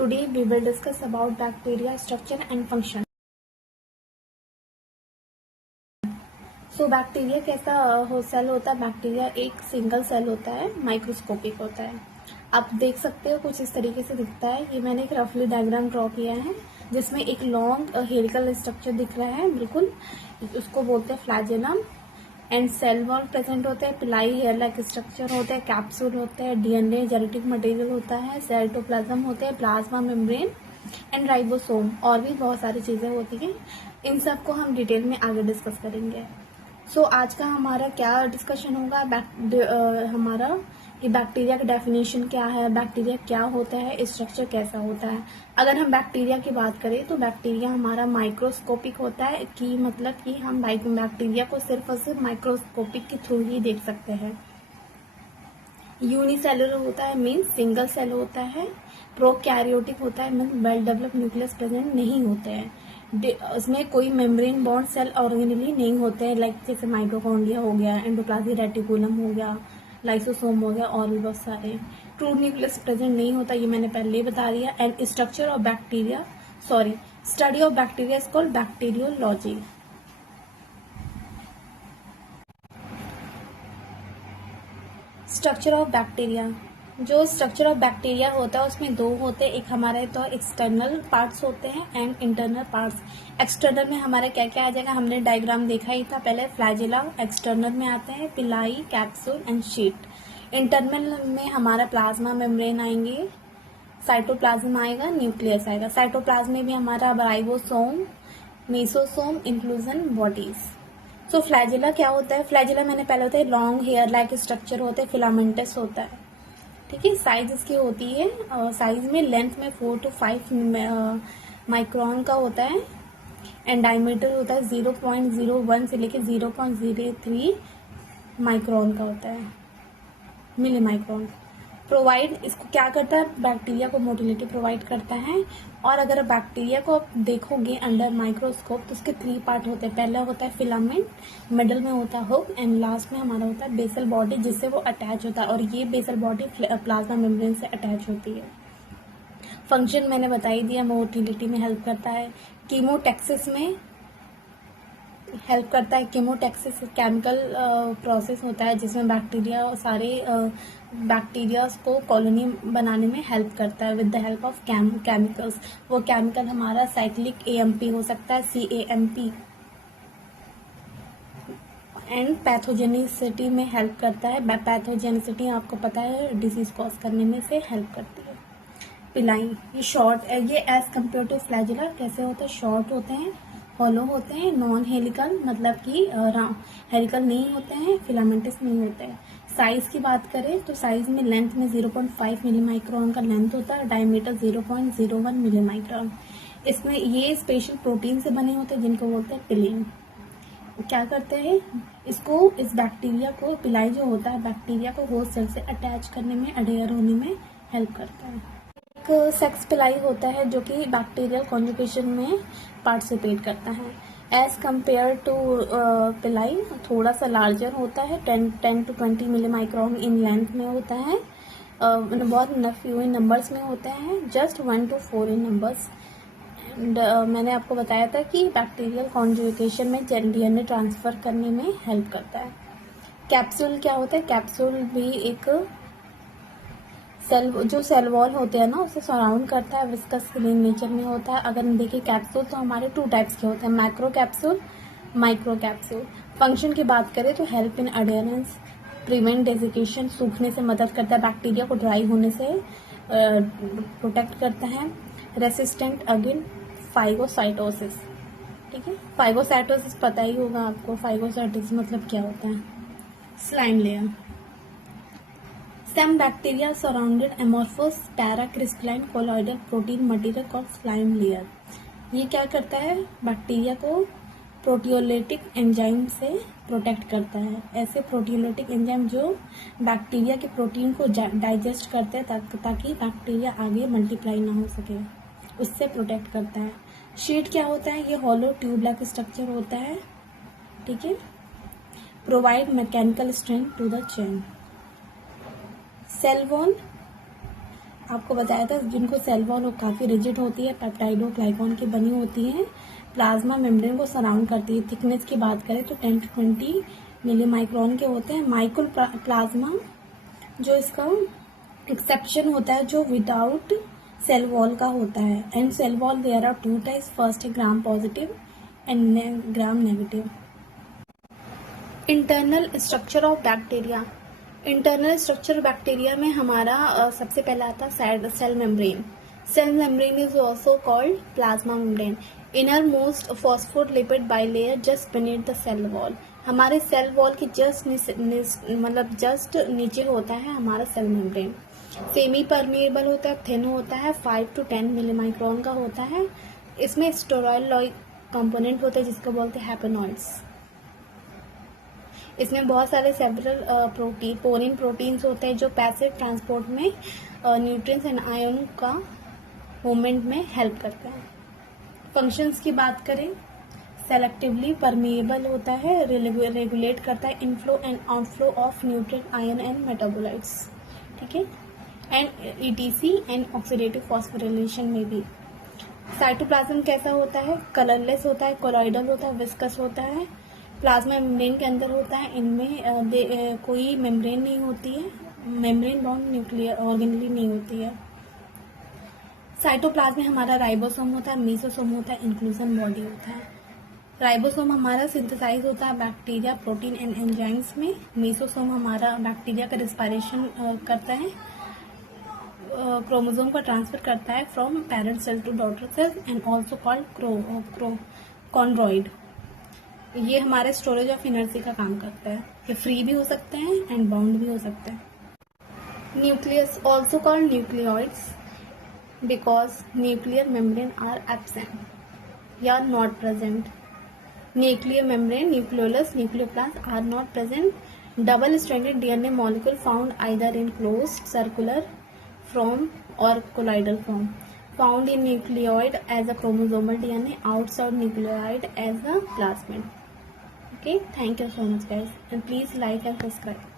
Today we will discuss about bacteria structure and function. So bacteria कैसा cell होता है? Bacteria एक single cell होता है, माइक्रोस्कोपिक होता है. आप देख सकते हो कुछ इस तरीके से दिखता है. ये मैंने एक रफली डायग्राम ड्रॉ किया है जिसमें एक लॉन्ग हेलिकल स्ट्रक्चर दिख रहा है. बिल्कुल उसको बोलते हैं flagellum. And cell wall present होते हैं, पिलाई हेयर लाइक स्ट्रक्चर होते हैं, कैप्सूल होते हैं, डीएनए जेनेटिक मटेरियल होता है, साइटोप्लाज्म होते हैं, प्लाज्मा मेम्ब्रेन एंड राइबोसोम, और भी बहुत सारी चीजें होती हैं. इन सब को हम डिटेल में आगे डिस्कस करेंगे. सो आज का हमारा क्या डिस्कशन होगा? हमारा कि बैक्टीरिया का डेफिनेशन क्या है, बैक्टीरिया क्या होता है, स्ट्रक्चर कैसा होता है. अगर हम बैक्टीरिया की बात करें तो बैक्टीरिया हमारा माइक्रोस्कोपिक होता है, कि मतलब कि हम बैक्टीरिया को सिर्फ और सिर्फ माइक्रोस्कोपिक के थ्रू ही देख सकते हैं. यूनिसेलुलर होता है, मीन सिंगल सेल होता है. प्रोकैरियोटिक होता है, mean well developed nucleus present नहीं होते हैं. उसमें कोई मेम्ब्रेन बॉन्ड सेल ऑर्गेनेली नहीं होते हैं, लाइक जैसे माइटोकॉन्ड्रिया हो गया, एंडोप्लाज्मिक रेटिकुलम हो गया, लाइसोसोम हो गया, और भी बहुत सारे. ट्रू न्यूक्लियस प्रेजेंट नहीं होता, ये मैंने पहले ही बता दिया. And structure of bacteria study of bacteria is called bacteriology. Structure of bacteria. जो स्ट्रक्चर ऑफ बैक्टीरिया होता है उसमें दो होते हैं. एक हमारे तो एक्सटर्नल पार्ट्स होते हैं एंड इंटरनल पार्ट्स. एक्सटर्नल में हमारा क्या क्या आ जाएगा? हमने डायग्राम देखा ही था पहले. फ्लैजिला एक्सटर्नल में आते हैं, पिलाई, कैप्सूल एंड शीट. इंटरनल में हमारा प्लाज्मा मेम्ब्रेन आएंगे, साइटोप्लाज्म आएगा, न्यूक्लियस आएगा. साइटोप्लाज्म में भी हमारा राइबोसोम, मेसोसोम, इंक्लूजन, बॉडीज. सो फ्लैजिला क्या होता है? फ्लैजिला मैंने पहले बताया, लॉन्ग हेयर लाइक स्ट्रक्चर होते हैं, फिलामेंटस होता है. ठीक है. साइज इसकी होती है, साइज में लेंथ में 4 to 5 माइक्रोन का होता है. एंड डायमीटर होता है 0.01 से लेके 0.03 माइक्रोन का होता है, मिली माइक्रोन. प्रोवाइड इसको क्या करता है? बैक्टीरिया को मोटिलिटी प्रोवाइड करता है. और अगर बैक्टीरिया को आप देखोगे अंडर माइक्रोस्कोप तो उसके 3 पार्ट होते हैं. पहला होता है फिलामेंट, मिडल में होता है हुक, एंड लास्ट में हमारा होता है बेसल बॉडी जिससे वो अटैच होता है. और ये बेसल बॉडी प्लाज्मा मेम्ब्रेन से अटैच होती है. फंक्शन मैंने बता ही दिया, मोटिलिटी में हेल्प करता है, कीमोटैक्सिस में हेल्प करता है. कीमोटैक्सिस केमिकल प्रोसेस होता है जिसमें बैक्टीरिया सारे बैक्टीरियाज को कॉलोनी बनाने में हेल्प करता है with the help of chemicals. वो केमिकल हमारा साइक्लिक एएमपी हो सकता है, CAMP. एंड पैथोजेनिसिटी में हेल्प करता है. पैथोजेनिसिटी आपको पता है डिजीज कॉज करने में से हेल्प करती है. पिलाई ये शॉर्ट, ये एज कम्पेयर टू फ्लैजिला कैसे होते हैं? शॉर्ट होते हैं, हॉलो होते हैं, नॉन हेलिकल मतलब कि हेलिकल नहीं होते हैं, फिलामेंटस नहीं होते हैं. साइज की बात करें तो साइज में लेंथ में 0.5 मिली माइक्रोन का लेंथ होता है, डायमीटर 0.01 मिली माइक्रोन. इसमें ये स्पेशल प्रोटीन से बने होते हैं जिनको बोलते हैं पिलिन. क्या करते हैं? इसको इस बैक्टीरिया को, पिलाई जो होता है बैक्टीरिया को होस्ट सेल से अटैच करने में, अडेयर होने में हेल्प करता है. एक सेक्स पिलाई होता है जो कि बैक्टीरियल कॉन्जुगेशन में पार्टिसिपेट करता है. एज कम्पेयर टू पिलाई थोड़ा सा लार्जर होता है, 10 to 20 milli micron in length में होता है. बहुत फ्यू इन नंबर्स में होते हैं, just 1 to 4 in numbers. And मैंने आपको बताया था कि बैक्टीरियल कॉन्जुगेशन में डीएनए ट्रांसफर करने में हेल्प करता है. कैप्सूल क्या होता है? कैप्सूल भी एक सेल वॉल होते हैं ना उसे सराउंड करता है, विस्कस नेचर में होता है. अगर देखिए कैप्सूल तो हमारे 2 टाइप्स के होते हैं, macro capsule, micro capsule. Function की बात करें तो हेल्प इन अडेरेंस, प्रिवेंट डेजिकेशन, सूखने से मदद करता है, बैक्टीरिया को ड्राई होने से प्रोटेक्ट करता है. Resistant again phagocytosis. ठीक है. फाइगोसाइटोसिस पता ही होगा आपको. फाइगोसाइटोसिस मतलब क्या होता है? Slime layer. Some bacteria surrounded amorphous paracrystalline colloidal protein material called slime layer. ये क्या करता है? बैक्टीरिया को प्रोटियोलिटिक एंजाइम से प्रोटेक्ट करता है. ऐसे प्रोटियोलिटिक एंजाइम जो बैक्टीरिया के प्रोटीन को डाइजेस्ट करते हैं ताकि बैक्टीरिया आगे मल्टीप्लाई ना हो सके, उससे प्रोटेक्ट करता है. शीट क्या होता है? ये हॉलो ट्यूब लाइक स्ट्रक्चर होता है. ठीक है. Provide mechanical strength to the chain. Cell wall आपको बताया था, जिनको सेल वॉल वो काफ़ी रिजिड होती है, पेप्टाइड और ग्लाइकॉन की बनी होती है, प्लाज्मा मेम्ब्रेन को सराउंड करती है। थिकनेस की बात करें तो 10 to 20 मिली माइक्रोन के होते हैं। माइक्रो प्लाज्मा जो इसका एक्सेप्शन होता है, जो विदाउट सेल वॉल का होता है। And cell wall there are 2 types, first है gram positive and gram negative. Internal structure of bacteria. Internal structure bacteria में हमारा सबसे पहला आता है cell membrane. Cell membrane is also called plasma membrane. Inner most phospholipid bilayer just beneath the cell wall. हमारे cell wall की just नीचे होता है हमारा सेल मेम्ब्रेन। सेमी परमेएबल होता है, थिन होता है, 5 to 10 मिलीमाइक्रोन का होता है। इसमें स्टेरॉइड कंपोनेंट होते हैं जिसको बोलते हैं हैपेनॉइड्स। इसमें बहुत सारे सेवरल पोरिन प्रोटीन्स होते हैं जो पैसिव ट्रांसपोर्ट में न्यूट्रिएंट्स एंड आयन का मूवमेंट में हेल्प करते हैं। फंक्शंस की बात करें, सेलेक्टिवली परमेएबल होता है, रेगुलेट करता है inflow and outflow of nutrient, ion and metabolites, ठीक है, and etc and oxidative phosphorylation में भी। साइटोप्लाज्म कैसा होता है? कलरलेस होता है, कोलॉइडल होता है, विस्कस होता है, प्लाज्मा मेम्ब्रेन के अंदर होता है। इनमें कोई मेम्ब्रेन नहीं होती है, मेम्ब्रेन बाउंड न्यूक्लियर ऑर्गेनेली नहीं होती है। साइटोप्लाज्म में हमारा राइबोसोम होता है, मेसोसोम होता है, इंक्लूजन बॉडी होता है। राइबोसोम हमारा सिंथेसाइज होता है बैक्टीरिया, प्रोटीन एंड एंजाइम्स में। मेसोसोम हमारा बैक्टीरिया का रेस्पिरेशन करता है, क्रोमोसोम का ट्रांसफर करता है from parent cell to daughter cell and also called chondroid. ये हमारे स्टोरेज ऑफ एनर्जी का काम करता है। ये फ्री भी हो सकते हैं एंड बाउंड भी हो सकते हैं। Nucleus also called nucleoids because nuclear membrane are absent या not present. Nuclear membrane, nucleolus, nucleoplasm are not present. Double stranded DNA molecule found either in closed circular form or colloidal form, found in nucleoid as a chromosomal DNA, outside nucleoid as a plasmid. Okay, thank you so much guys, and please like and subscribe.